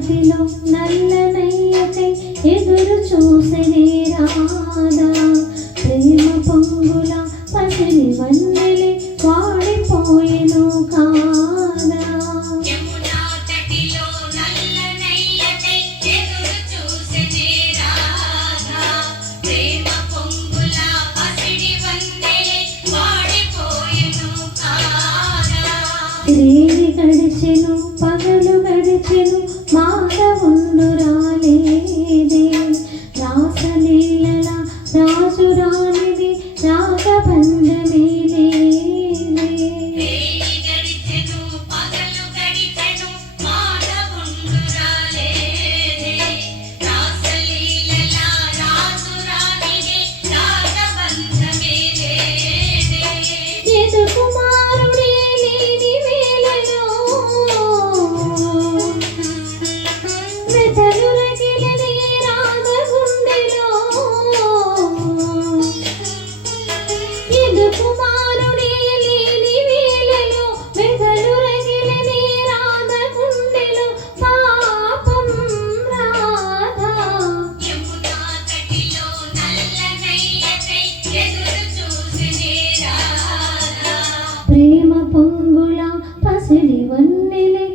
తటిలో నల్లనయ్యకై ఎదురు చూసెనే రాధా ప్రేమ పొంగుల పసిడి వన్నెలే వాడిపోయెను కాదా యమునా తటిలో నల్లనయ్యకై ఎదురు చూసెనే రాధా ప్రేమ పొంగుల పసిడి వన్నెలే వాడిపోయెను కాదా రేయి గడిచెను పగలు గడిచెను మాధవుండు రాలేదే రాసలీలల రాజు రానిది రాగబంధమే రేయి గడిచెను పగలు గడిచెను మాధవుండు రాలేదే రాసలీలల రాజు రానిది రాగబంధమే లేదే ఎదు కుమారుడే లేని వేళలో వెతలు రగిలని రాధ గుండెలో ఎదు కుమారుడే లేని వేళలో వెతలు రగిలని రాధ గుండెలో పాపం రాధా యమునా తటిలో నల్లనయ్యకై ఎదురు చూసెనే రాధా ప్రేమ పొంగుల పసిడి వన్నెలే